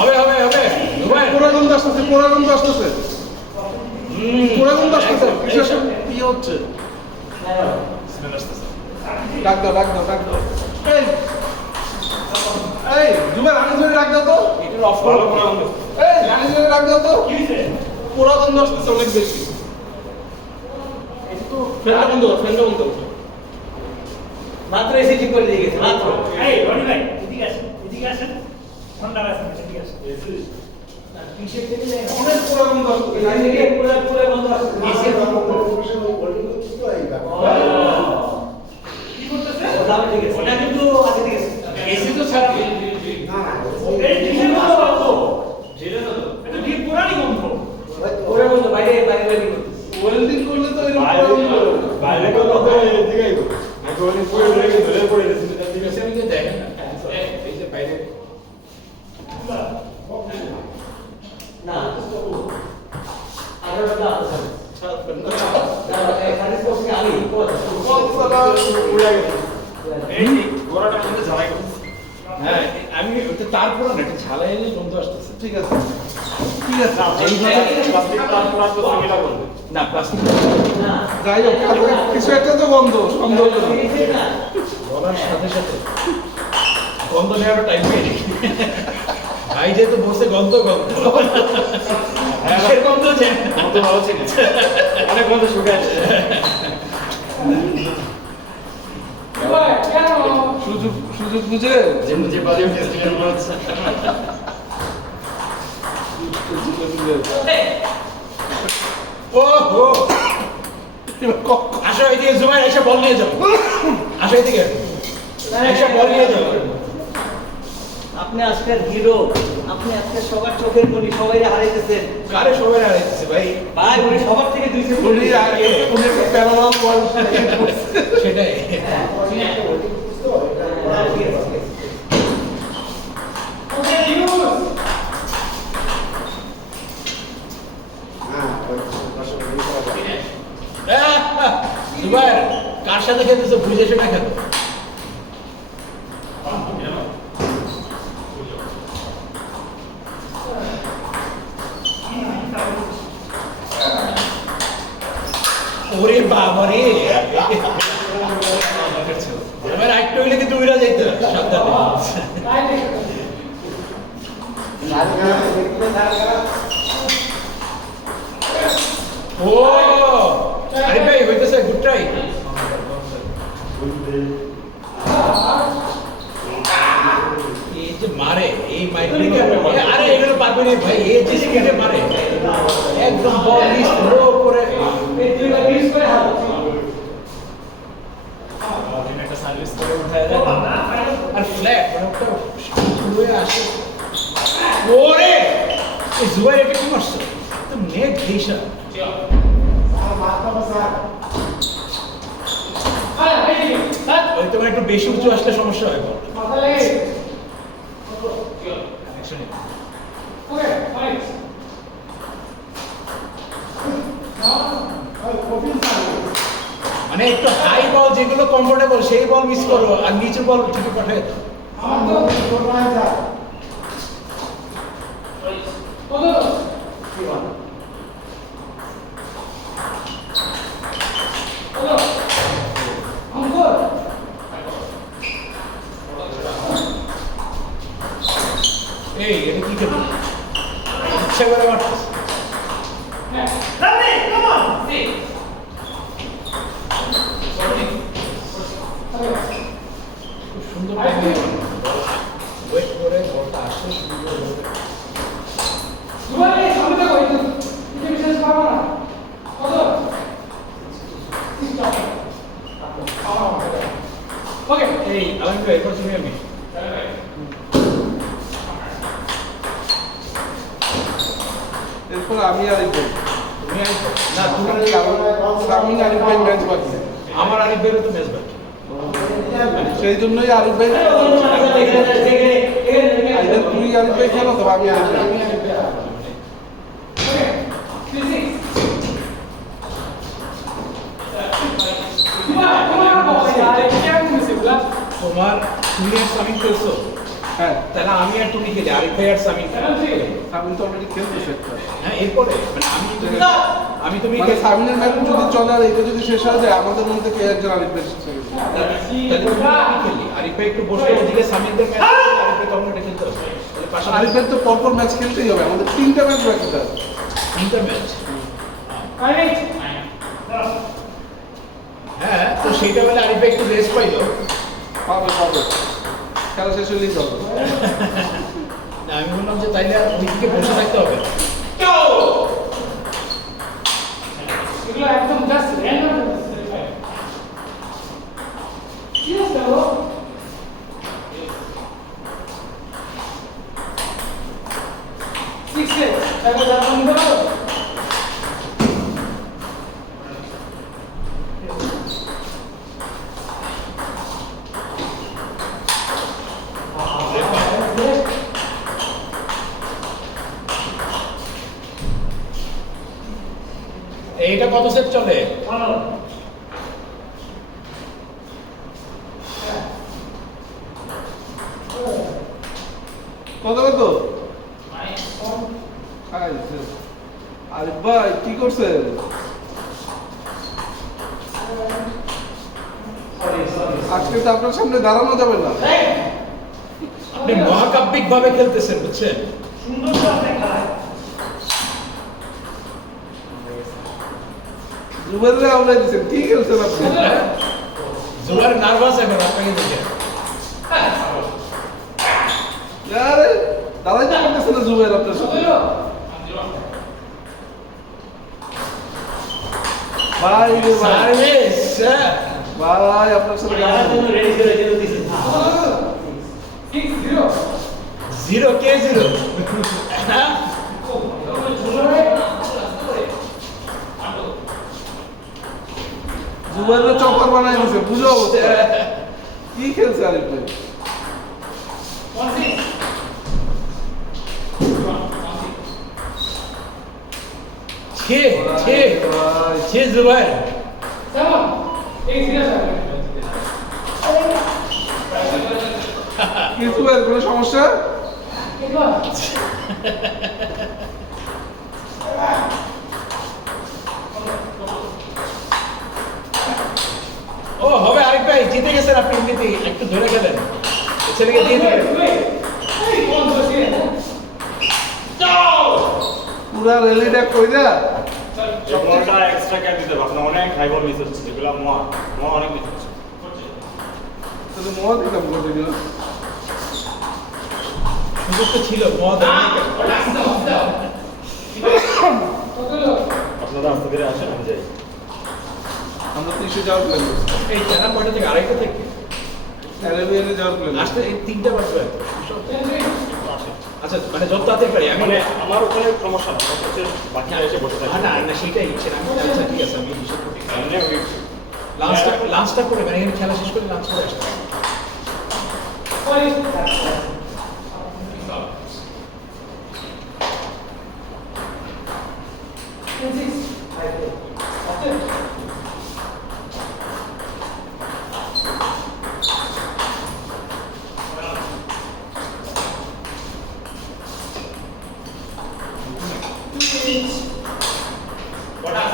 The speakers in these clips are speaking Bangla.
হবে হবে হবে পোড়া গন্ধ আসতেছে, পোড়া গন্ধ আসতেছে, পোড়া গন্ধ আসতেছে। কি হচ্ছে? ডাক দাও, ডাক দাও, ডাক দাও। এই এই জুবের আনিস ভাই ডাক দাও তো। এটা অফ করো পোড়া গন্ধ। এই আনিস ভাই ডাক দাও তো। কি হইছে? পোড়া গন্ধ আসতেছে অনেক বেশি। এটা তো ফ্যানটা বন্ধ কর, ফ্যানটা বন্ধ কর। মাত্র এসে ঠিক করে দিয়ে গেছে মাত্র। এই রনি ভাই এদিকে আসেন, এদিকে আসেন। ঠান্ডা আছে এদিকে আসেন। কিসের থেকে যায়? অনেক পোড়া গন্ধ আসতেছে। এদিকে পুরো পুরো বন্ধ আছে। এসে কি করতেছে? ও দাম ঠিক আছে। ওটা কিন্তু আছে ঠিক আছে। এসি তো ছাড়া এই ডিজেল গন্ধ পাবো। এটা কি পুরানি গন্ধ। পুরো বন্ধ বাইরে বাইরে বাইরে করতে। ওয়েল্ডিং করলে তো এরকম পোড়া গন্ধ হবে না। বাইরে কত এদিকে আইবো আমি তো অনেক পুরো ধরে পড়ে গেছি তার দিকে আমি যে দেখেন না এই যে বাইরে না আরো একটা আছে না সার্ভিস করতে আমি উড়ে গেছে। এই গোড়াটা মধ্যে ঝালাই করতেছে হ্যাঁ আমি ওটা তারপর না এটা ঝালাই এলে গন্ধ আসতেছে ঠিক আছে, ঠিক আছে। প্লাস্টিক প্লাস্টিক তো মিলা বলবে না প্লাস্টিক না যাই হোক, কিছু একটা তো গন্ধ সন্দেহ নেই। না বলার সাথে সাথে গন্ধ নেওয়ার টাইম পেয়ে নি ভাই যেহেতু বসে গন্ধ গন্ধ কিসের গন্ধ যে গন্ধ ভালো ছিল অনেক গন্ধ শুকে আছে সুযোগ সুযোগ বুঝে যে মুঝে বালিও টেস্ট করতে হচ্ছে ও হো আসো এদিকে জুবাইর এসে বল নিয়ে যাও আসো এদিকে এসে বল নিয়ে যাও আপনি আজকের হিরো, আপনি আজকে সবার চোখের মনি সবাই হারাইতেছেন। কারে সবাই হারাইতেছে ভাই ভাই উনি সবার থেকে 2 সেকেন্ড উনি উনি একটা প্যারালাল বল সেটাই জুবাইর কার সাথে খেতেছো বুঝে শুনে খেতো ওরে বাবা রে এবার একটু হইলে কিন্তু উইরা যাইতো সাবধানে ও আরে ভাই হইতেছে গুড ট্রাই এই যে মারে এই মাইক্রিকে আরে এগুলো পারবে না ভাই এই যে স্পিডে মারে একদম বল স্লো করে এই দুইবার মিস করে হাত। একটা সার্ভিস করে উঠায় দেয় আর ফ্ল্যাট মানে ওটা হয়ে আসে ওরে এই জুয়ার এটা কি মারছে তো নেট দিশা ওই তোমার একটু বেশি উঁচু আসলে সমস্যা হয় মানে একটু হাই বল যেগুলো কমফোর্টেবল সেই বল মিস করো আর নিচু বল ঠিক পাঠিয়ে দাও এই এটা কি করবো ইচ্ছা করে মারতেছে Ready, come on. খুব সুন্দর ওয়েট করে বলটা আসে সুন্দর এই আলম ভাই এরপর তুমি আমি এরপর আমি আরিফ ভাই। তুমি আইছো না তোমার এই আমি আরিফ ভাই ম্যাচ বাকি। আমার আরিফ ভাইয়েরও তো ম্যাচ বাকি সেই জন্যই আরিফ ভাই আইদার তুমি আরিফ ভাই খেলো তো আমি আরিফ ভাই। তোমার তুমি আমি খেলছো হ্যাঁ তাহলে আমি আর তুমি খেলি, আরিফ ভাই আর সামিন খেলি। সামিন তো অলরেডি খেলতেছে একটা হ্যাঁ এরপরে মানে আমি তুমি মানে সামিনের ম্যাচ যদি চলে আর এটা যদি শেষ হয়ে যায় আমাদের মধ্যে কে একজন আরিফ ভাই শেষ হয়ে গেছে। তাহলে তুমি আমি খেলি, আরিফ ভাই একটু বসে ওদিকে সামিনদের ম্যাচ, আরিফ ভাই তখন এটা খেলতে হবে। তাহলে পাশাপাশি আরিফ ভাই তো পরপর ম্যাচ খেলতেই হবে, আমাদের 3টা ম্যাচ বাকি আছে। Inter match. হ্যাঁ তো সেইটা বলে আরিফ ভাই একটু রেস্ট পাইলো। পাবে খেলা শেষ হলেই যাবে। না আমি বললাম যে তাইলে আর ওইদিকে বসে থাকতে হবে। এগুলো একদম জাস্ট র্যান্ডম সিরিয়াস দাও 6 এ তাহলে যা বন্ধ করো এইটা কত সেট চলে? কত আরিফ ভাই কি করছেন? আজকে তো আপনার সামনে দাঁড়ানো যাবে না। আপনি মহাকাব্যিক ভাবে খেলতেছেন বুঝছেন? সুন্দর তো আপনি খেলায় জুবেলরে আউলাই দিচ্ছেন, কি খেলছেন আপনি? জুবাইর নার্ভাস এখন আপনাকে দেখে। আরে দাঁড়াইতে পারতেছে না জুবেল আপনার সাথে। ভাই রে ভাই, সার্ভিস ভাই আপনার সাথে খেলার জন্য রেডি করে দিয়ে দিছি 6-0 জিরো কে জিরো? জুবেলরে চপার বানাই দিছে, বুঝো অবস্থা। কি খেলছে আরিফ ভাই? 1-6 ছে ছে ভাই ছে জুবাইর। 7 এই সিরিয়াস কি জুবেল, কোনো সমস্যা? ও হবে আরিফ ভাই, জিতে গেছেন আপনি এমনিতেই, একটু ধরে গেলেন ছেলেকে দিয়ে দিবেন। পুরা রেলিটা কইরা বলটা এক্সট্রা ক্যাপ দিতে পারছেন, অনেক হাই বল মিস হচ্ছে, যেগুলো অনেক মিস হচ্ছে। তাহলে মদ দিলাম করে দিল। সুযোগ তো ছিল মদ। আপনারা আস্তে ধীরে আসেন, আমি যাই। আমরা 30 যাওয়ার প্ল্যান করছি, এই খেলা কয়টা থেকে? আড়াইটা থেকে অ্যারেবিয়ানে যাওয়ার প্ল্যান। আসতে এই 3টা বাজবে। আচ্ছা মানে যত তাড়াতাড়ি পারি আমি। মানে আমার ওখানে সমস্যা না, আমার হচ্ছে বাকিরা এসে বসে থাকে। না না সেটাই ইচ্ছে না। আচ্ছা ঠিক আছে, আমি হিসাব করি। এমনি ওই লাঞ্চটা করে মানে এখানে খেলা শেষ করে লাঞ্চ করে আসতে হবে।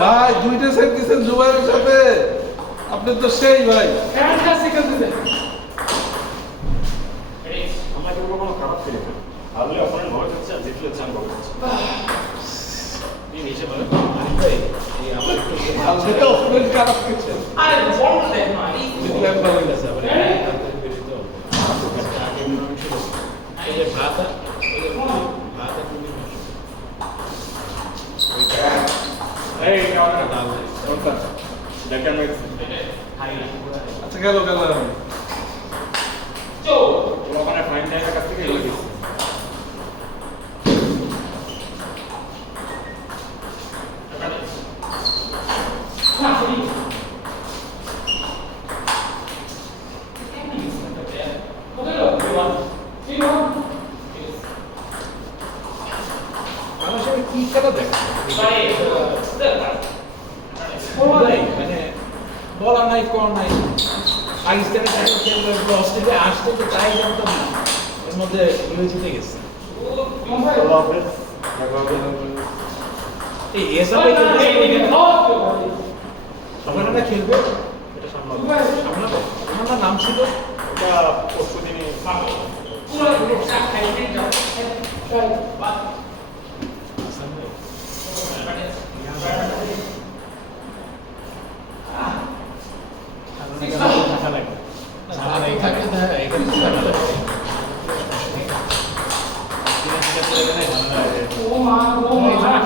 ভাই 2টা সেট দিছেন জুবাইরের সাথে, আপনি তো সেই ভাই। আমরা কেউ কখনো খারাপ খেলি না, হারলে অপোনেন্ট ভয় খাচ্ছে আর জিতলে চান ভয় খাচ্ছে। এই হিসেবে আরিফ ভাই এই আমার একটু আজকে তো অপোনেন্ট খারাপ খেলছে। প্ল্যান ভালো হয়ে গেছে আবার তাড়াতাড়ি বেরিয়ে যেতে হবে। আগে মনে হয় ছিল এই যে ভাত আর তুমি এই কেমন ডাল কোনটা? দেখেন আচ্ছা গেল এখন। ওখানে ফাইন টাইমের কাছ থেকে এগুলো দিচ্ছে। মানুষের কি খেলা দেখে মানে বলা নাই কর নাই। পাকিস্তানের সাথে খেলবে, অস্ট্রেলিয়া আসতে তো চাই জানতাম না, এর মধ্যে জিতে গেছে। আল্লাহ হাফেজ। দেখা হবে। এই এসআবে সকালটা খেলবে এটা সামলাবো। সামলাবে। আমার নাম ছিল ওটা পরশুদিনই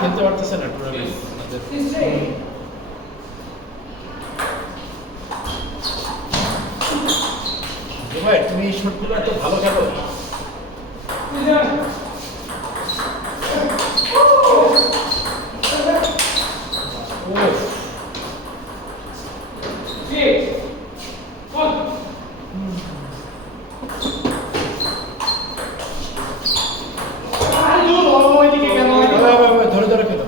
খেলতে পারতেছে না টুর্নামেন্ট ভাই তুমি এই শটগুলো এত ভালো খেলো। ধরে ধরে খেলো।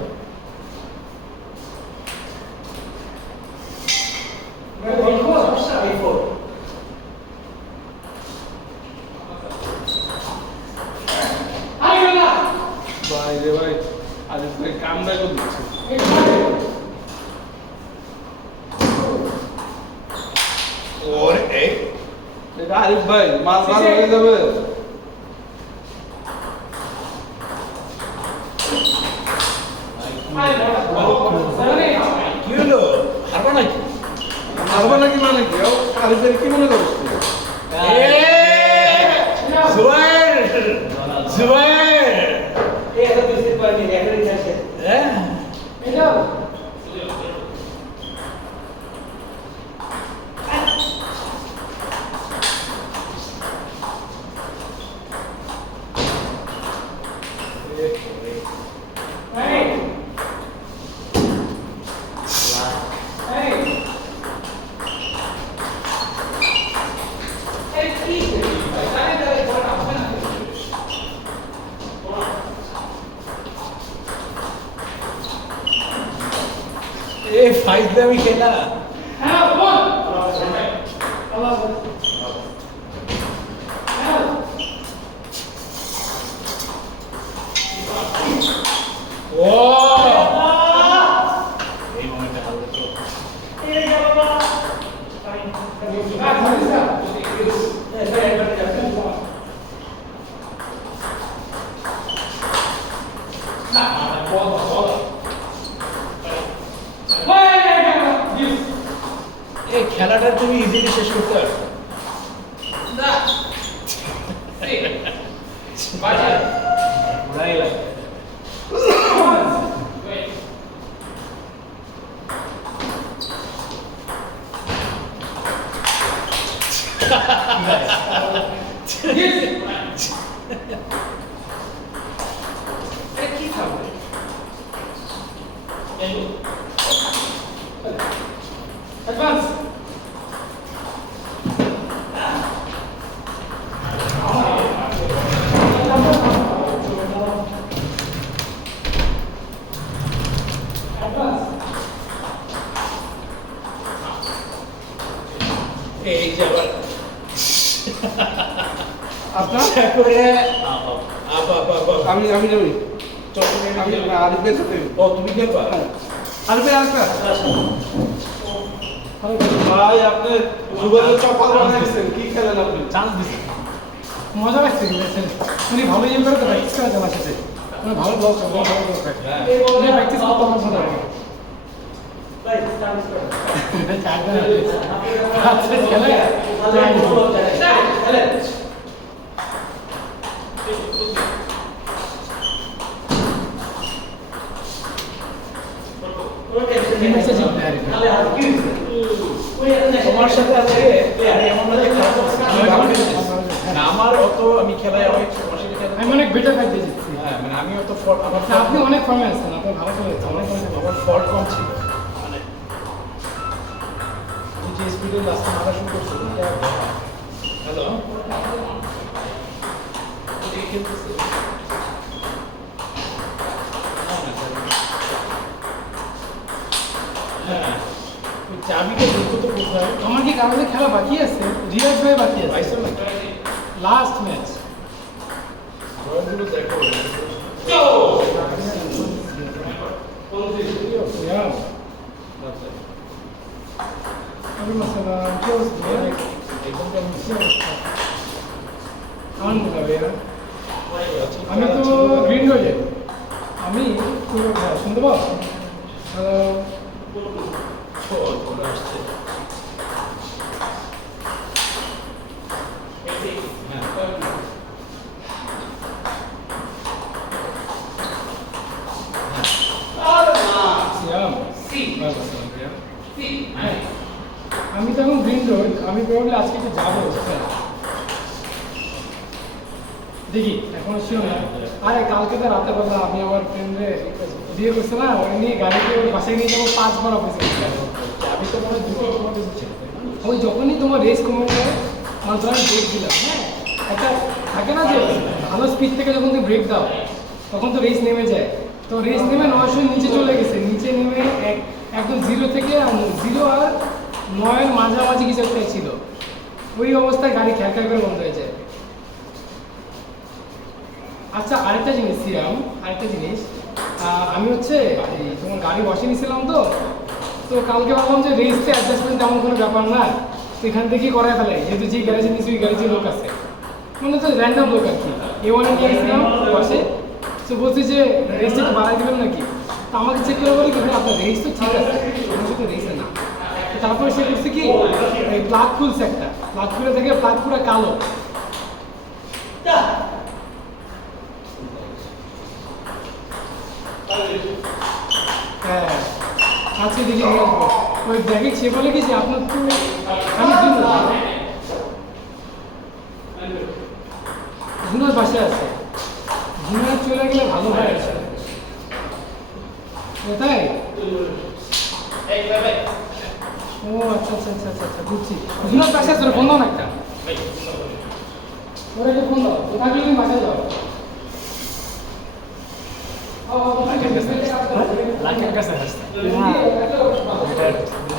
বাইরে ভাই আরে ভাই কামড়া করে দিচ্ছে ওরে এই এটা আরিফ ভাই মাছ ভালো হয়ে যাবে কি হলো হারবা নাকি? পারবে নাকি মানে কি আরিফের কি মনে করছিস জুবাইর জুবাইর এই এত বিস্তারিত পাইনি এখনই যাচ্ছে হ্যাঁ এ ফাইজলামি খেলা ও এই মোমেন্টে হালকা তো এই খেলাটা তুমি ইজিলি শেষ করতে পারো না এই যে আবার আপনার করে আপা আপা আমি আমি যাবি চট্টগ্রামে আমি আরিফের সাথে ও তুমি খেলবা আরিফের আসবে ভাই আপনি যুগলের চপাল বানাইছেন কি খেলেন আপনি চান্স দিচ্ছে মজা লাগছে দেখছেন উনি ভালো ইয়ে করে তো প্র্যাকটিস করে আমার সাথে উনি ভালো ব্লগ করে প্র্যাকটিস করতে আমার সাথে ভাই চান্স করো আচ্ছা খেলে খেলে তাহলে আর কি ওই তোমার সাথে আজকে আমি এমন না যে খারাপ করছি, আমি ভালো খেলছি। না, আমার অত আমি খেলায় অনেক তোমার সাথে খেলা আমি অনেক বেটার ফাইট দিচ্ছি হ্যাঁ মানে আমি অত ফল্ট আমার আপনি অনেক ফর্মে আছেন আপনি ভালো খেলেছেন অনেক আমার ফল্ট কম ছিল মানে আমি যে স্পিডে লাস্টে মারা শুরু করছি হ্যালো খেলতেছে হ্যাঁ ওই চাবিটা দেখো তো কোথায় আমার কি কাগজে খেলা বাকি আছে রিয়াজ ভাই বাকি আছে পাইছো না লাস্ট ম্যাচ ড্রয়িংগুলো দেখো। সিয়াম আচ্ছা। ওয়ালাইকুম আসসালাম, কি অবস্থা? একদম কেমন? আলহামদুলিল্লাহ ভাইয়া। আচ্ছা, আমি তো গ্রিন রোজে। আমি তো হ্যাঁ, শুনতে পাও? হ্যালো। চলে আসছে। হ্যাঁ। সিয়াম ওয়ালাইকুম আসসালাম ভাইয়া। হ্যাঁ, আমি তো এখন গ্রিন রোড, আমি প্রবলি আজকে একটু যাবো। হ্যাঁ। দেখি এখনো শিওর না। আরে কালকে তো রাতে বেলা আমি আমার ফ্রেন্ডে বিয়ে করছে না, ওই নিয়ে গাড়িতে ওর বাসায় নিয়ে যাবো 5 বার অফিসে। আমি তো মনে হয় দুটো তোমার দিচ্ছি। ওই যখনই তোমার রেস কমে যায় মানে তোমার ব্রেক দিলাম, হ্যাঁ একটা থাকে না যে ভালো স্পিড থেকে যখন তুমি ব্রেক দাও তখন তো রেস নেমে যায়। তো রেস নেমে 900 নিচে চলে গেছে, নিচে নেমে একদম 0 থেকে 0 আর 9 মাঝামাঝি কিছু একটা ছিল। ওই অবস্থায় গাড়ি খ্যাঁকা করে বন্ধ হয়ে যায়। আচ্ছা আরেকটা জিনিস সিয়াম, আরেকটা জিনিস আমি হচ্ছে এই তোমার গাড়ি বসে নিয়েছিলাম তো তো কালকে ভাবলাম যে রেসতে অ্যাডজাস্টমেন্ট তেমন কোনো ব্যাপার না, তো এখান থেকেই করাই ফেলাই, যেহেতু যে গ্যারেজে নিয়েছি ওই গ্যারেজে লোক আছে, মানে তো র্যান্ডাম লোক আর কি। A1 নিয়ে গেছিলাম বসে, তো বলছি যে রেসটা একটু বাড়াই দেবেন নাকি, তো আমাকে চেক করে বলে কি ভাই আপনার রেস তো ঠিক আছে, আমার সাথে রেসে না। তো তারপরে সে করছে কি এই প্লাগ খুলছে, একটা প্লাগ খুলে থেকে প্লাগ পুরো কালো। হ্যাঁ আজকে দেখি নিয়ে আসবো। ওই দেখে সে বলে কি যে আপনার তো আমি জুনার বাসায় আছে, জুনার চলে গেলে ভালো হয় আছে তাই। ও আচ্ছা আচ্ছা আচ্ছা আচ্ছা আচ্ছা বুঝছি। জুনার বাসায় আছে, ফোন দাও না একটা, ওরা যে ফোন দাও, ওটা তুমি বাসায় যাও। লাখের কাছে আসছে। হ্যাঁ